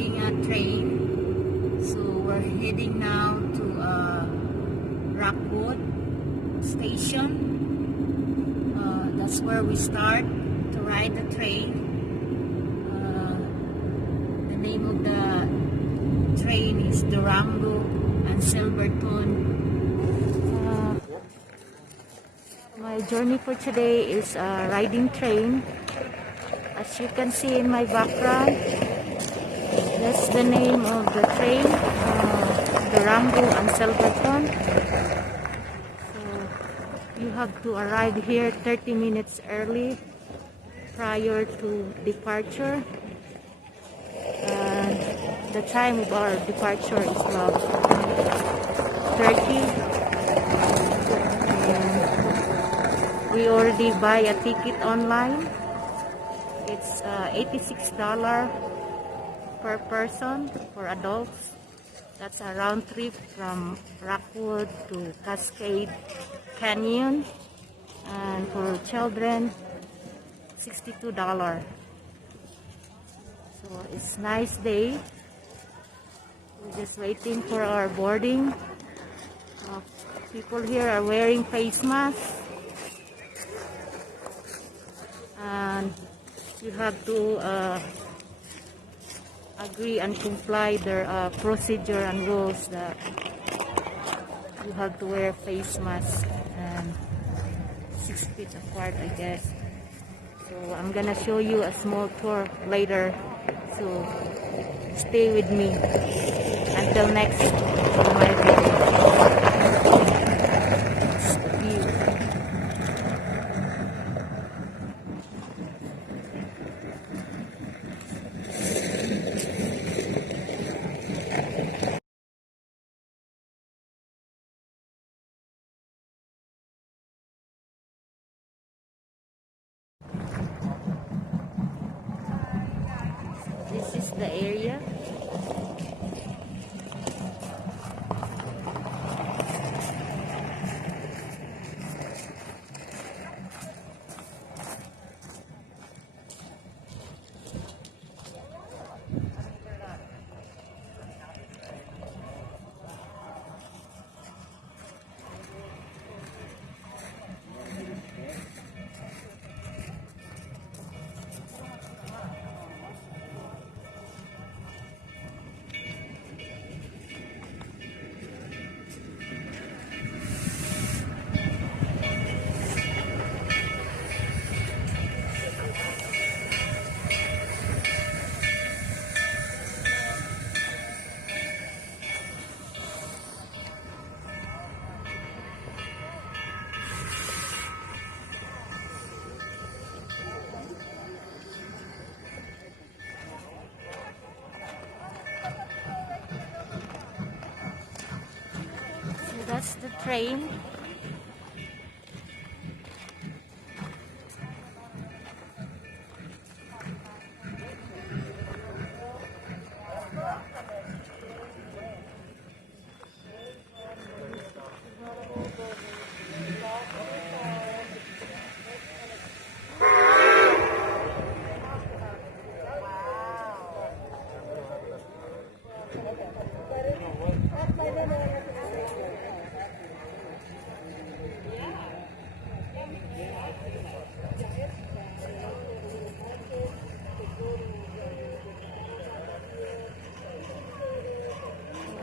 riding a train. So we're heading now to Rockwood Station. That's where we start to ride the train. The name of the train is Durango and Silverton. My journey for today is a riding train. As you can see in my background, that's the name of the train, Durango and Silverton. So you have to arrive here 30 minutes early prior to departure. And the time of our departure is 12:30. We already buy a ticket online. It's $86 per person for adults. That's a round trip from Rockwood to Cascade Canyon. And for children, $62. So it's a nice day. We're just waiting for our boarding. People here are wearing face masks. And you have to agree and comply their procedure and rules that you have to wear face mask and 6 feet apart, I guess. So I'm gonna show you a small tour later, so stay with me until next my video. This is the area. So that's the train.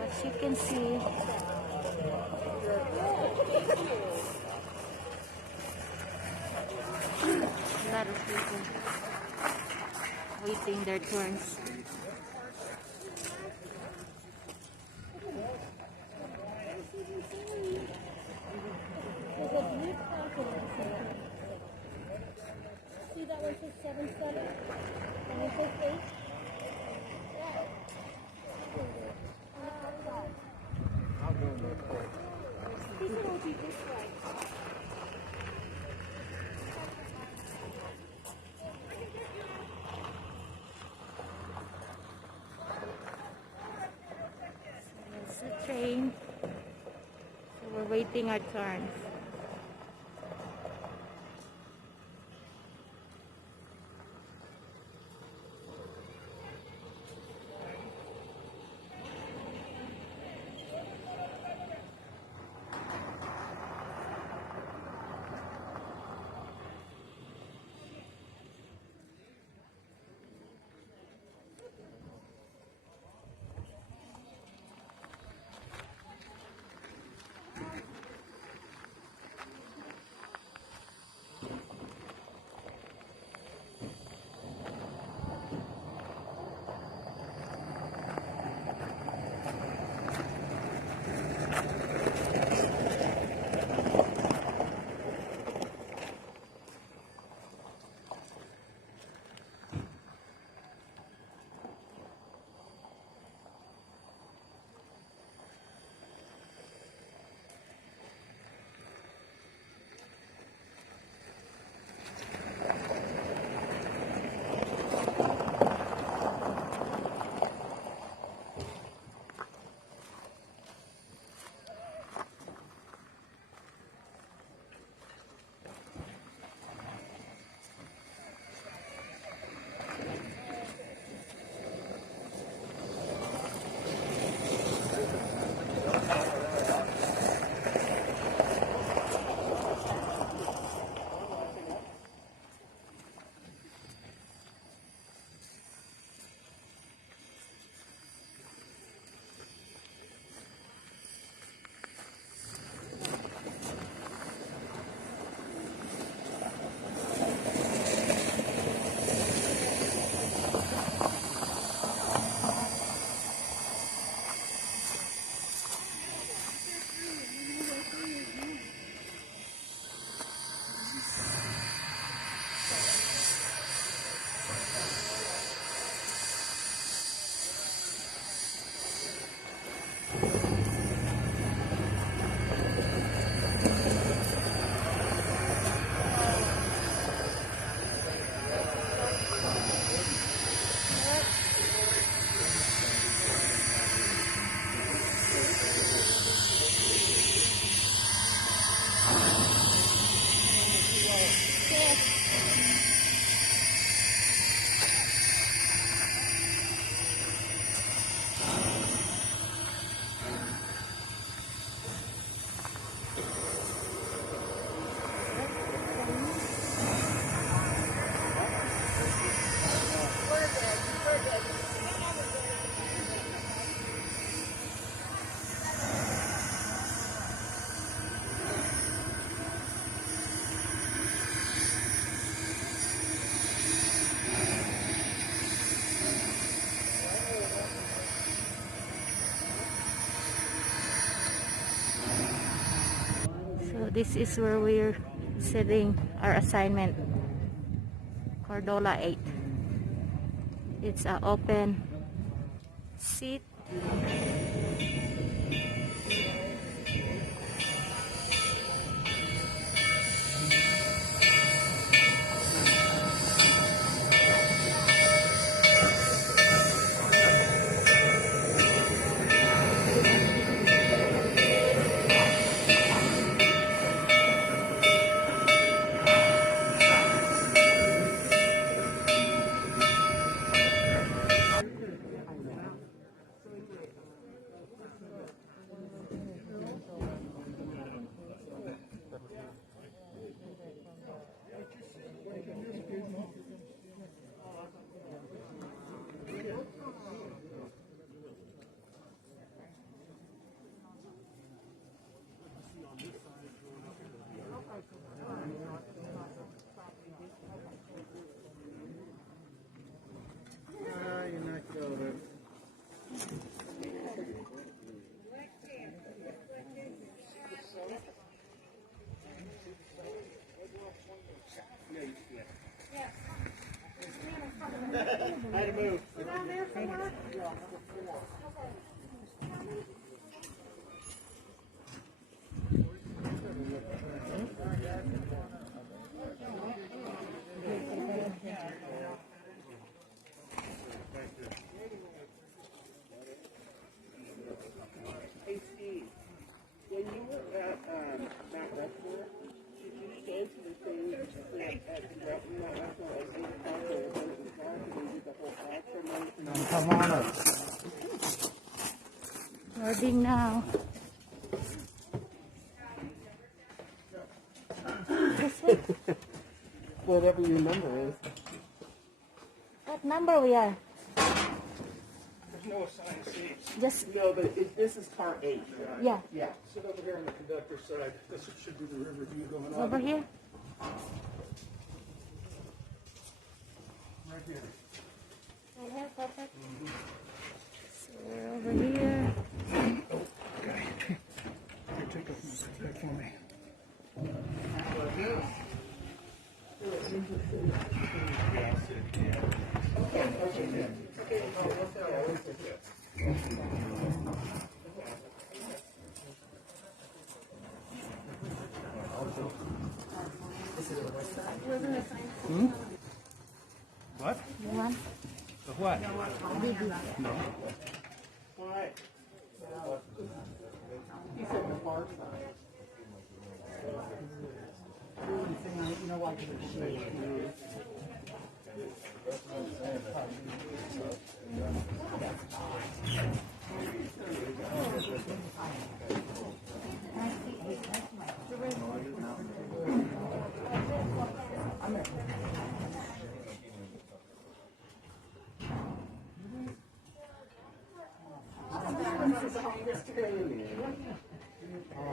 As you can see, a lot of people waiting their turns. See that one says 7-7 and it says 8. He said it'll be this way. There's the train. So we're waiting our turns. So this is where we're sitting our assignment, Cordola 8. It's an open seat. You're not going. I had to move. Hey Steve, when you were at Mount Rushmore, did you stay for the thing at Mount Rushmore at 8 o'clock or when it was dark and they did the whole action? Come on up. Boarding now. Whatever your number is. What number we are? There's no assigned seats. Just, No, but this is car 8, right? yeah, Yeah. Sit over here on the conductor's side. This should be the river view going on. over here. Right here. Right here, perfect. So we're over here. Okay. Here, take that for me. What? You want? The what? No. Why? He said the far side. You know, like the shade.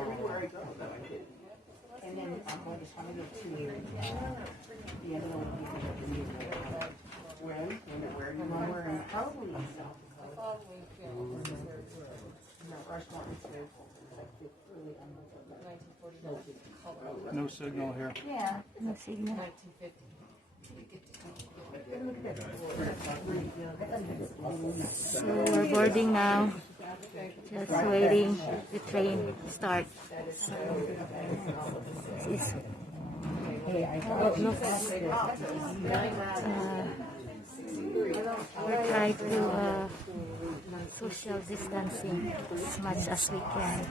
Everywhere I go, that I did. And then I'm going to try to get to the other one. When? Where you were wearing probably yourself. No signal here. Yeah. No signal. So we're boarding now. Just waiting the train to start. It's, it looks we're trying to social distancing as much as we can.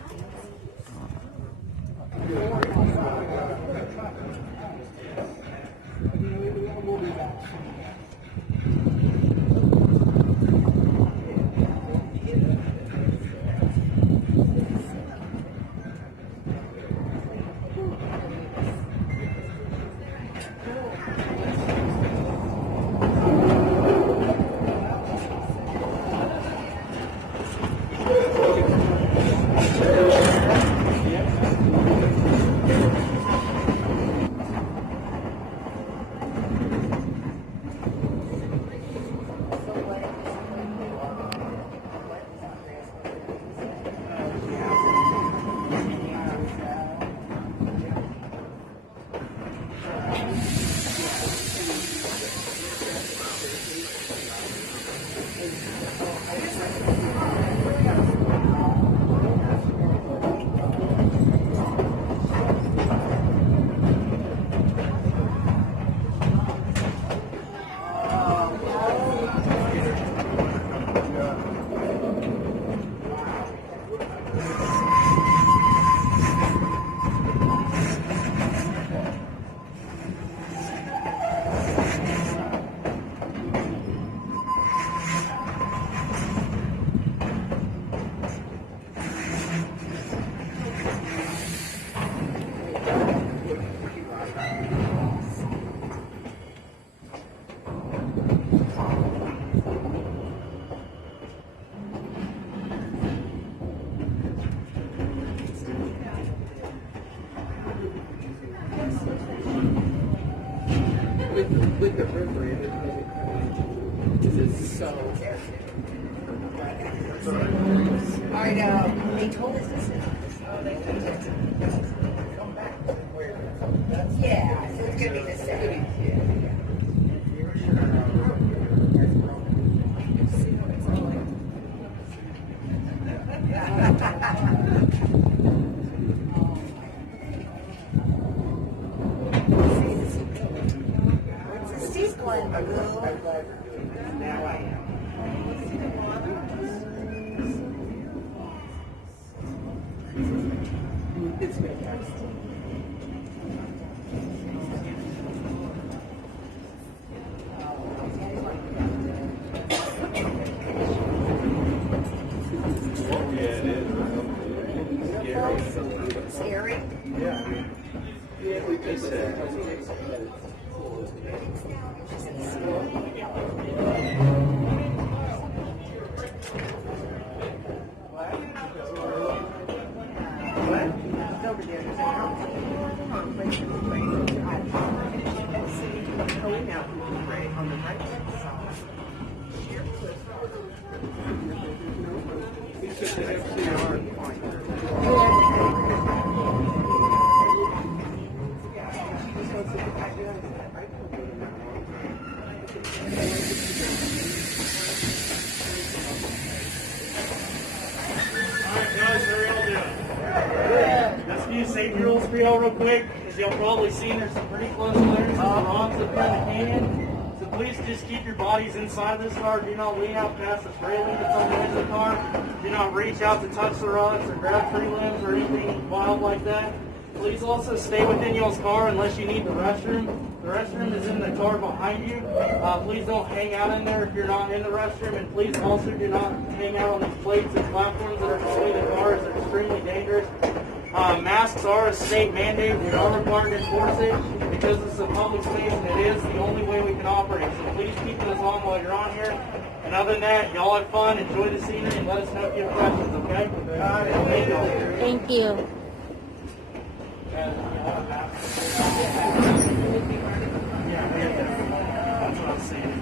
with the river in it, is it so? I know. They told us this. Yeah, so it's gonna be the same. What's the sequel, Magoo? Now I am. It's fantastic. Scary. It's over there. There's a house. Going out on the right side. It's just an FCR pointer. Alright guys, how are y'all doing? Let's do safety rules for y'all real quick. As y'all probably seen, there's some pretty close layers of rocks up there in the canyon. So please just keep your bodies inside this car. Do not lean out past this railing that's on the edge of the car. Do not reach out to touch the rocks or grab tree limbs or anything wild like that. Please also stay within y'all's car unless you need the restroom. The restroom is in the car behind you. Please don't hang out in there if you're not in the restroom, and please also do not hang out on these plates and platforms that are between the cars. They're extremely dangerous. Masks are a state mandate. We are required to enforce it because it's a public space and it is the only way we can operate. So please keep this on while you're on here. And other than that, y'all have fun, enjoy the scenery, and let us know if you have questions, okay? Thank you. Thank you. That's what I'm saying.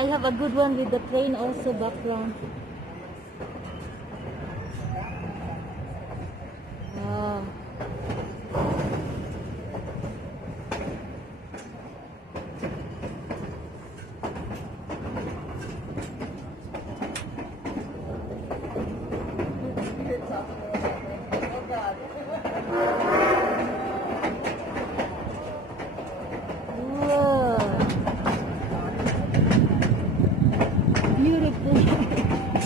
I have a good one with the train also background. Wow. Whoa. Beautiful.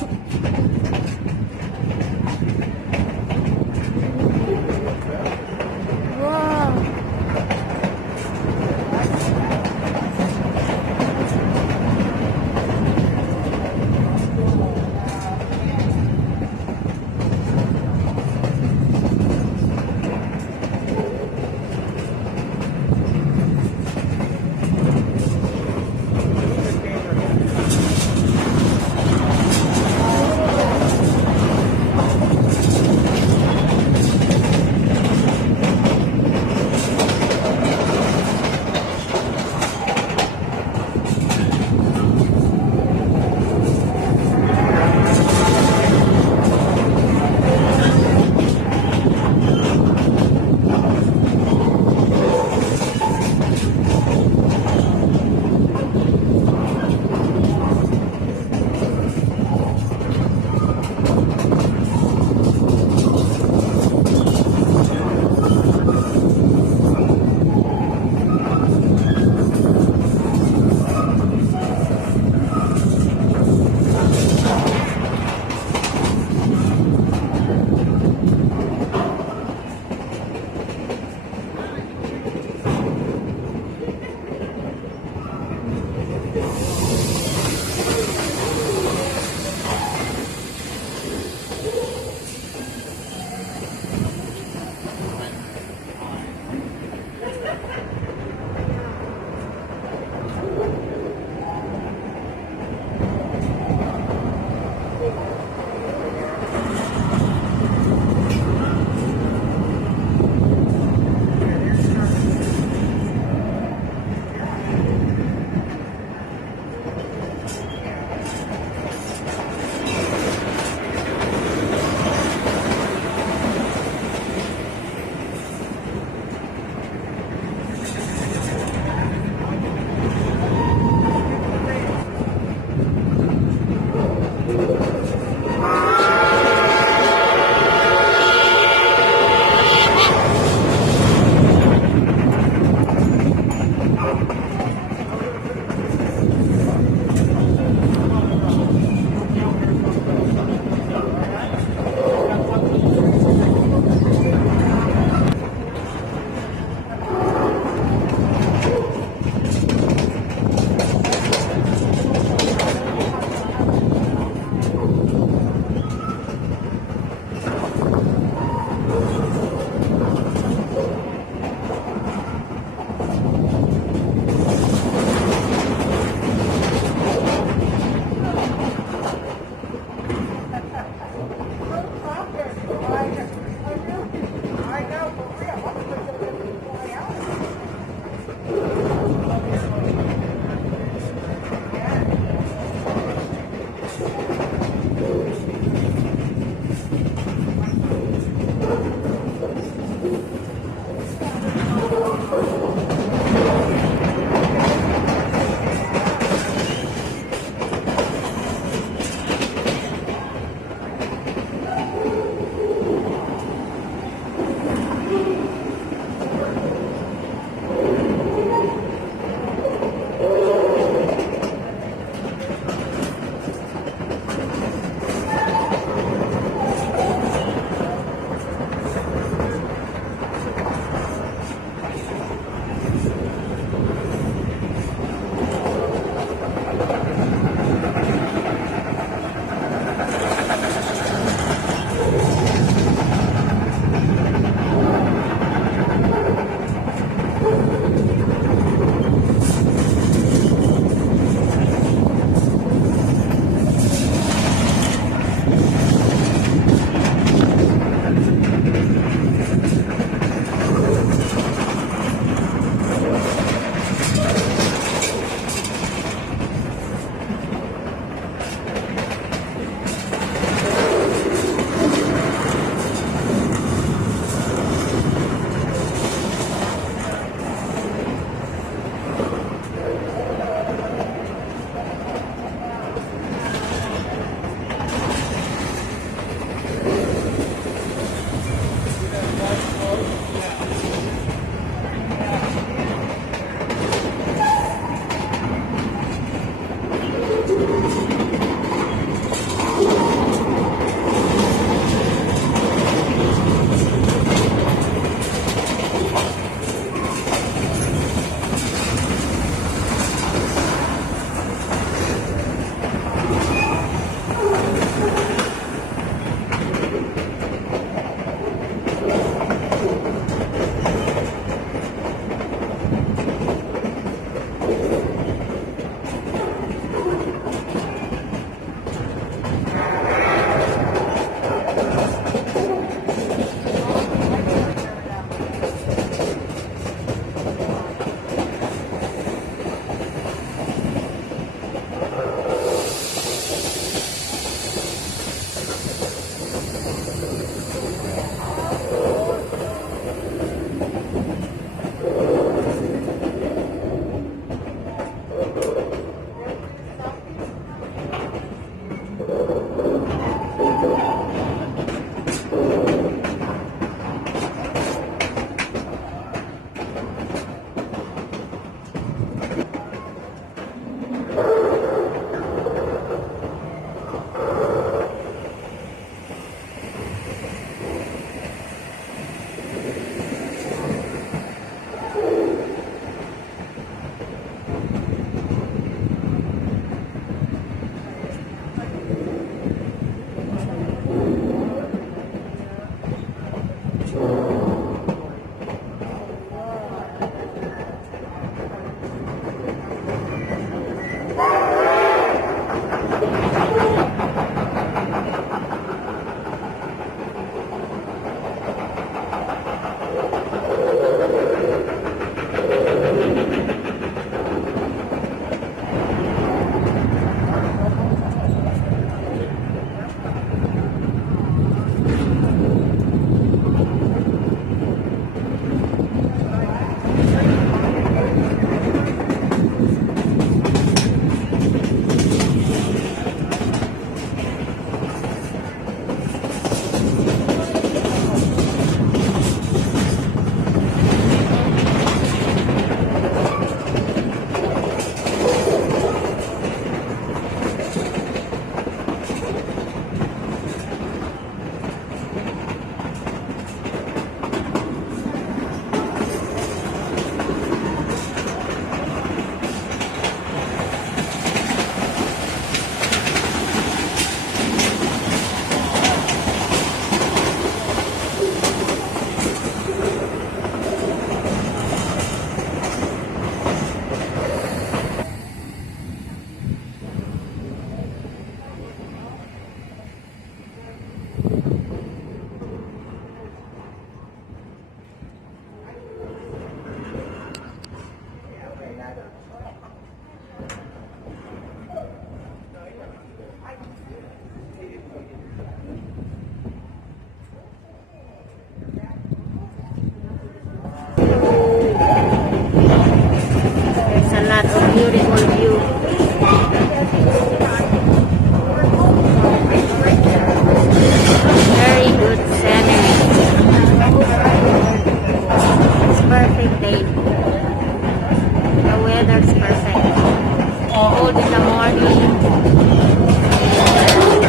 weather is perfect. Cold in the morning.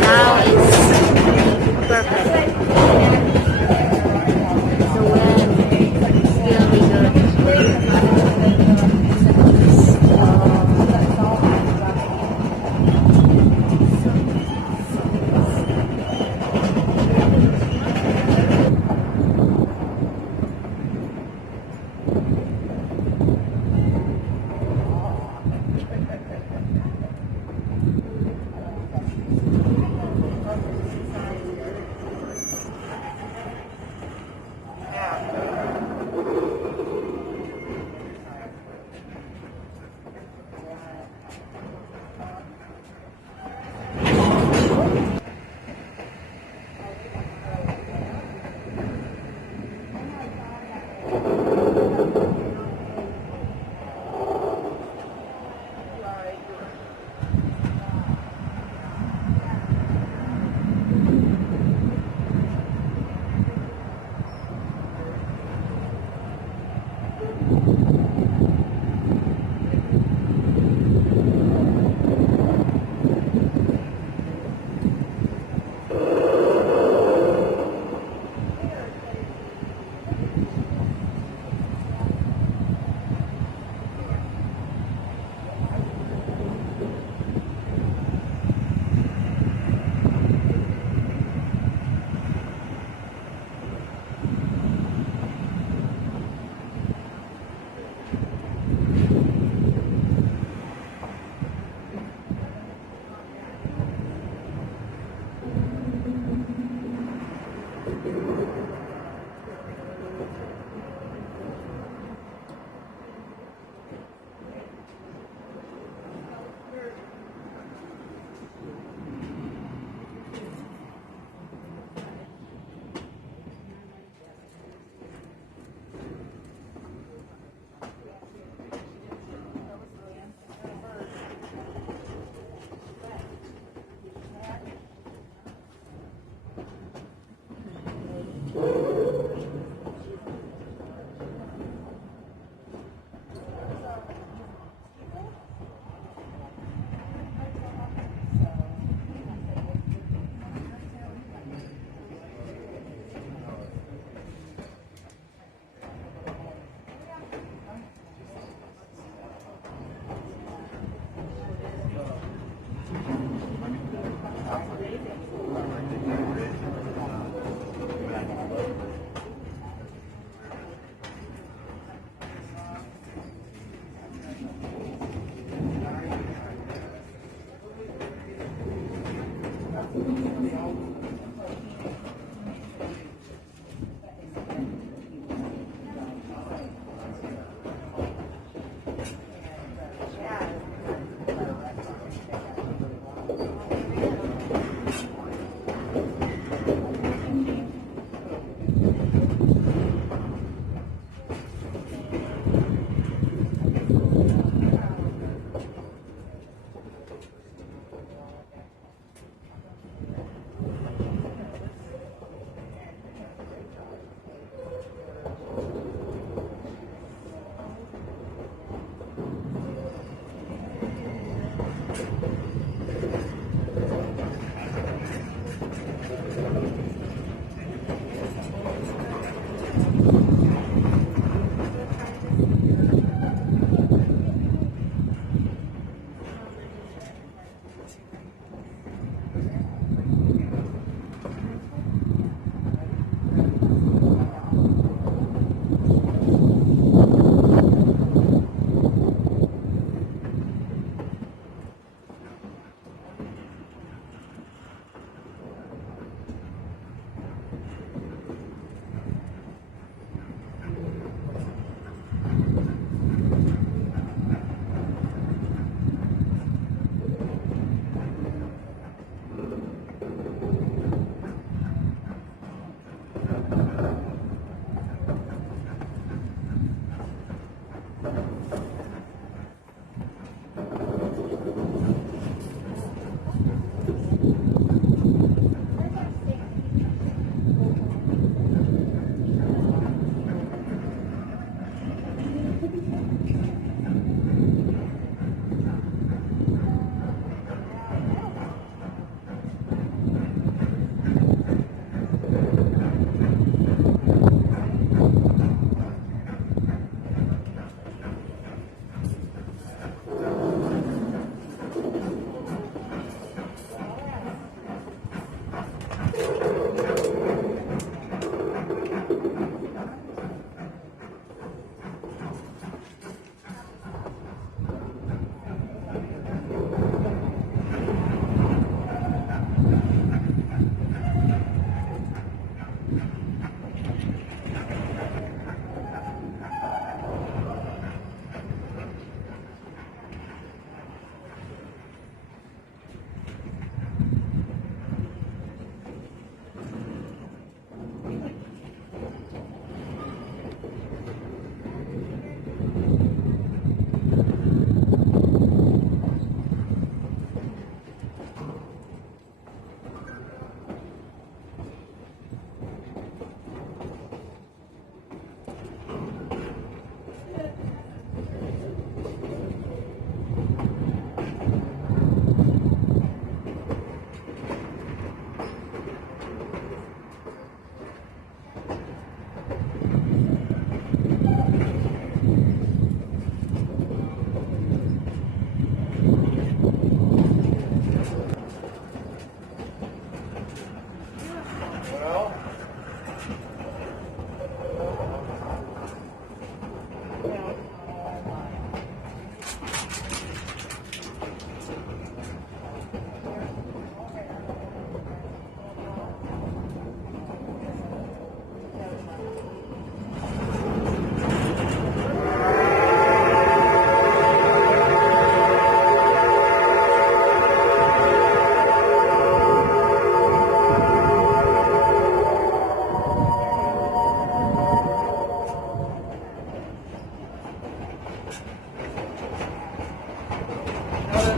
Now it's perfect. The wind will be good.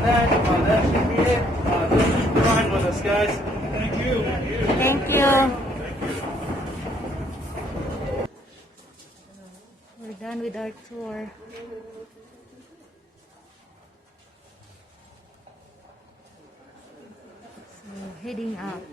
that should be it. Thank you for riding with us, guys. Thank you. Thank you. We're done with our tour. So heading out.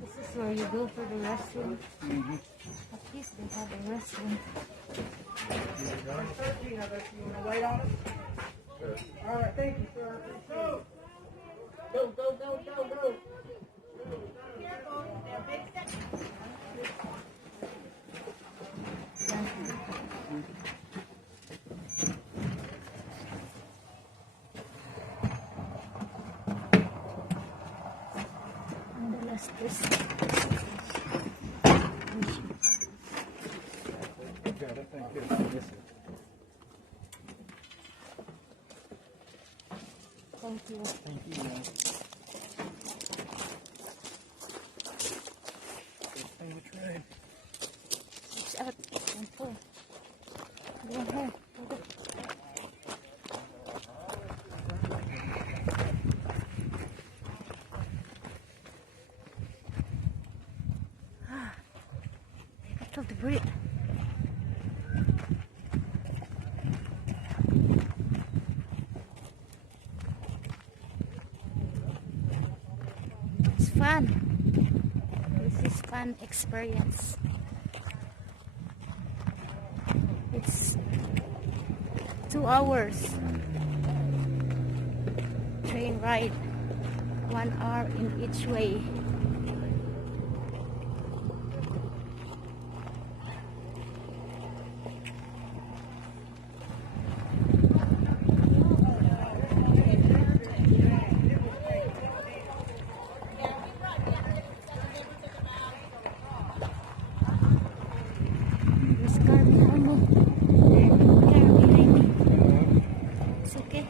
This is where you go for the restroom. At least they have a restroom. You want to wait on it? All right, thank you, sir. Go, go, go, go, go. And the last is thank you. Watch out. Don't fall. Go ahead. Go. I feel the breathe. It's fun. This is fun experience. It's 2 hours train ride, 1 hour in each way. There's a car behind me. Car behind me. It's okay.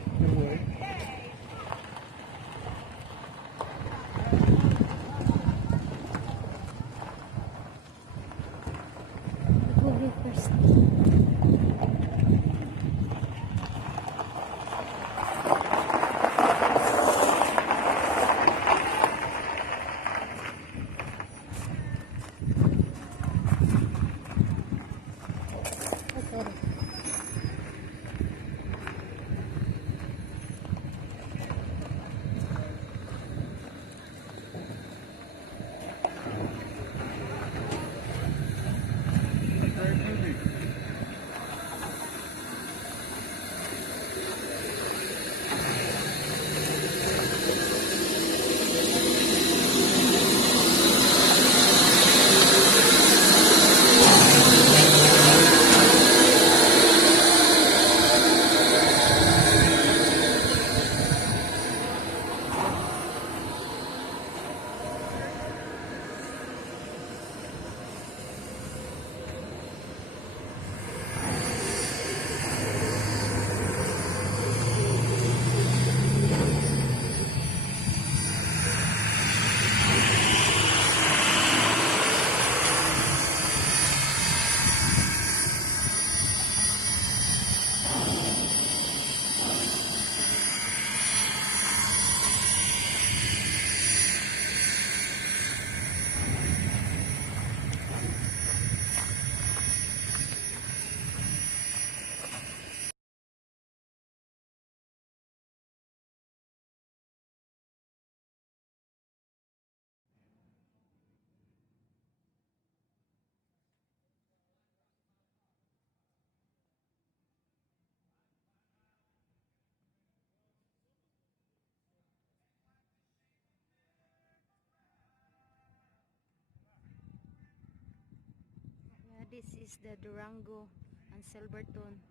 This is the Durango and Silverton